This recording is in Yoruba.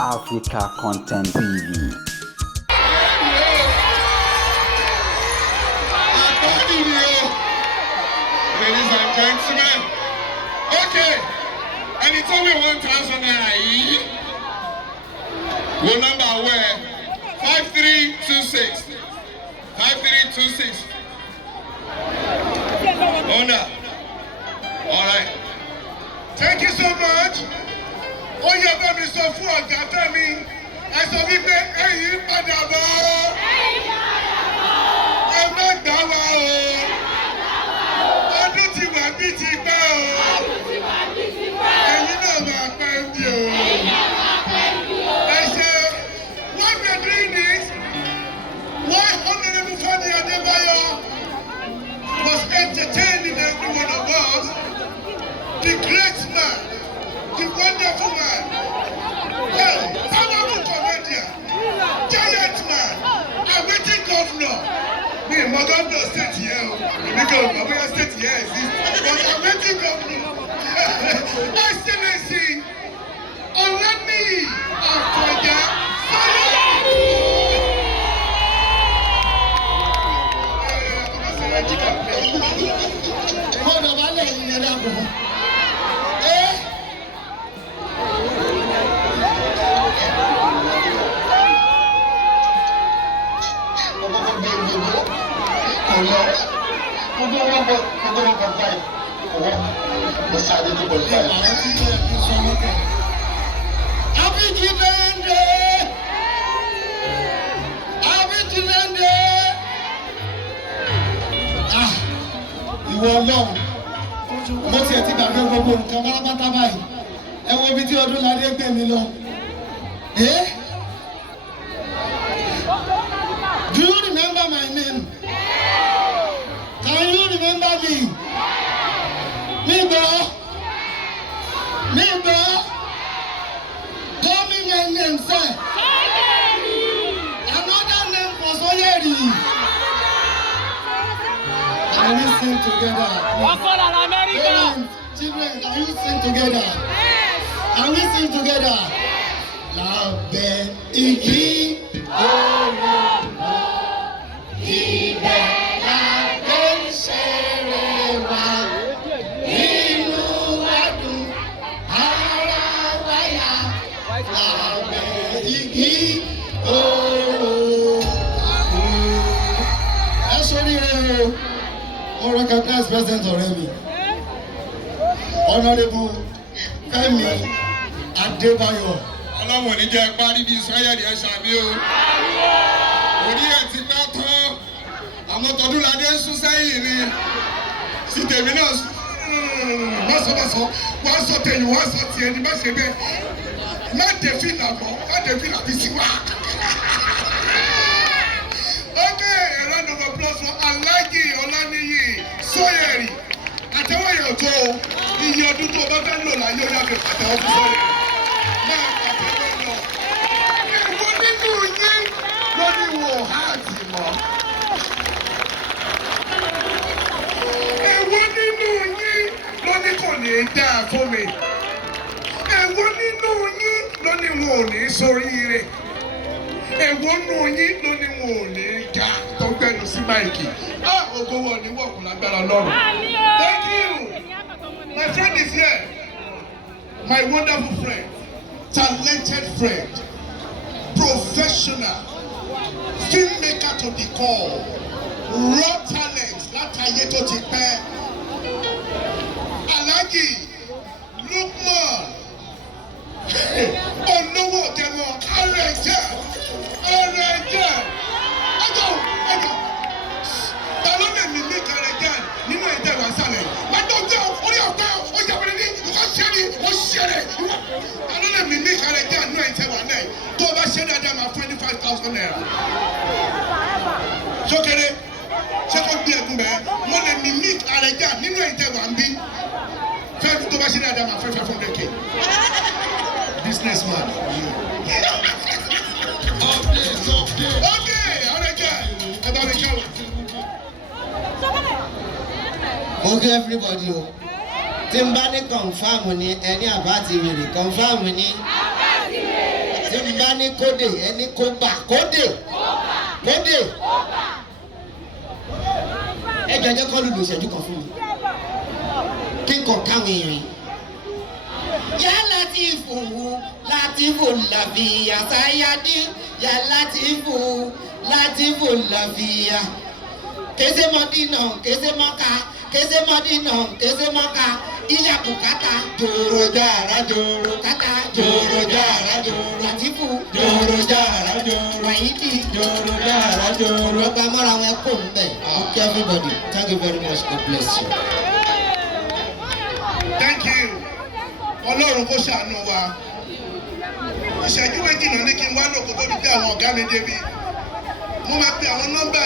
Africa Content TV. Ladies and gentlemen, okay, and it's only 1,000 naira. Your number where 5326. 5326. Honor. All right. Thank you so much. Oh, you have been so full of that. I mean, I saw me say, hey, Padaba. I'm not Dawa. I don't think my bitty bow. And you know my friend, you. I said, what we're doing is, why Honorable Fadi Adebayo was entertaining every one of us, the great man, the wonderful man, well, powerful comedian, giant man, awaiting governor. Me, my governor state here, because my state here exists, but awaiting governor, Excellency Olani Afoja ìwọ Ọlọ́run mo tiẹ̀ ti gbàgbé gbogbo nǹkan pátápátá báyìí ẹ wo ibi tí Ọdúnládé gbé mi lọ. Do you remember my name? Can you remember me? Nígbà tell me my name sir. Another name for Soyeri. Can we sing together? Parents, children, can you sing together? Yes. Can we sing together? Lábẹ́ igi òrombó, ibẹ̀ la gbé ń ṣeré wa. Inú wa dùn, ara wa yá. Lábẹ́ igi òrombó. Ẹ ṣoríire o. I recognize President already. Honorable Femi Adebayo. Ọlọ́run ní jẹ́ parí bíi Sọ́yẹ̀rì ẹ̀ ṣàmì o. Orí ẹ̀ ti pẹ́ tán. Àwọn Tọ́dúnládé ń sún sẹ́yìn ni. Sí tèmi náà. Mọ́sọ̀mọ́sọ̀, wọ́n sọ tẹ̀yìn, wọ́n sọ tiẹ̀ ní bẹ́sẹ̀ bẹ́ẹ̀. Má dé fìlà mọ́, má dé fìlà bí sí wa. Okay, a round of applause for Alhaji Olaniyi Soyeri. Àtẹ́wọ́ yẹn tó iye ọdún tó bá fẹ́ lò láyé ó yàgbé àtẹ́wọ́ fún Soyeri. Máa àtẹ́wọ́ lọ. Èwo nínú yín ló ní wò háàtì mọ́? Èwo nínú yín ló ní kò ní dáa fún mi? Èwo nínú yín ló ní wọn ò ní sóríire? Èwo nínú yín ló ní wọn ò ní ga tó gbẹnu sí máìkì? Ògo wọn ní wọ̀kùn lágbára lọ́rùn. Thank you. My friend is here. My wonderful friend, talented friend, professional, filmmaker to the core, raw talent látàyé tó ti pẹ́. Alhaji Lukman olówó tẹ̀wọ̀ ẹ̀rẹ̀jẹ̀. Ẹjọ́. Ta ló lè mí ní kẹrẹ̀jẹ̀ nínú ẹ̀jẹ̀ wà sálẹ̀? Lọ́jọ́ orí ọ̀pẹ́ ọ̀yàwó ní ìfọ̀ṣẹ́ni ọ̀ṣẹ́rẹ̀. Ta ló lè mí ní kẹrẹ̀jẹ̀ nínú ẹ̀jẹ̀ wà náà? Tó o bá ṣe dáadáa máa fún ẹ ní 5,000 naira. Sókèrè ṣé kò gbé ẹ̀gún bẹ́ẹ̀? Mo lè mí ní kẹrẹ̀jẹ̀ nínú ẹ̀jẹ̀ wà ń bí. Fẹ́ẹ́ tó bá ṣe dáadáa máa fẹ́ 500k. Businessman. Okay, Alhaji, about the count. Okay, everybody. tí n bá ní confam ní ẹni àbá ti rèrè confam ní. Tí n bá ní kódè, ẹni kó bà kódè. Kódè. Ẹ jẹ́ kọ́ lùlù ìṣẹ́jú kan fún mi. Kí n kàn káwọn èèyàn yìí. Yá Látìfù làbíyà sáyádé. Yá Látìfù làbíyà. Kése Mọ́dínà, kése Mọ́ká, kése Mọ́dínà, kése Mọ́ká. Ìyá bùkátà. Jòrò jàrá jòrò kátà. Jòrò jàrá jòrò. Látìfù. Jòrò jàrá jòrò. Wàyídì. Jòrò jàrá jòrò. Ọgbà mọ́ra wọn kò ń bẹ̀. Okay, everybody. Thank you very much. God bless you. Thank you. Ọlọ́run kó ṣàánú wa. Ìṣẹ́jú méjì náà ní kí n wá lò kó tó di pé àwọn ọ̀gá mi débi. Mo máa pe àwọn nọ́mbà